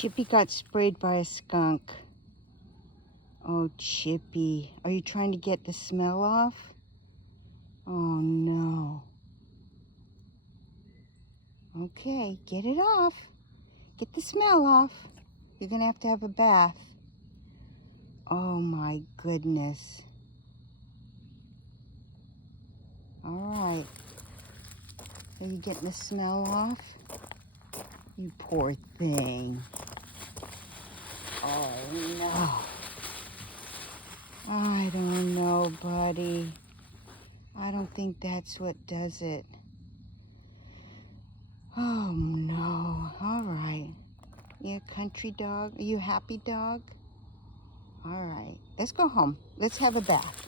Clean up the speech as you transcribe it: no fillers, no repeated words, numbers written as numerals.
Chippy got sprayed by a skunk. Oh, Chippy, are you trying to get the smell off? Oh, no. Okay, get it off. Get the smell off. You're gonna have a bath. Oh, my goodness. All right. Are you getting the smell off? You poor thing. Oh, no. I don't know, buddy. I don't think that's what does it. Oh, no. All right. You a country dog? Are you a happy dog? All right. Let's go home. Let's have a bath.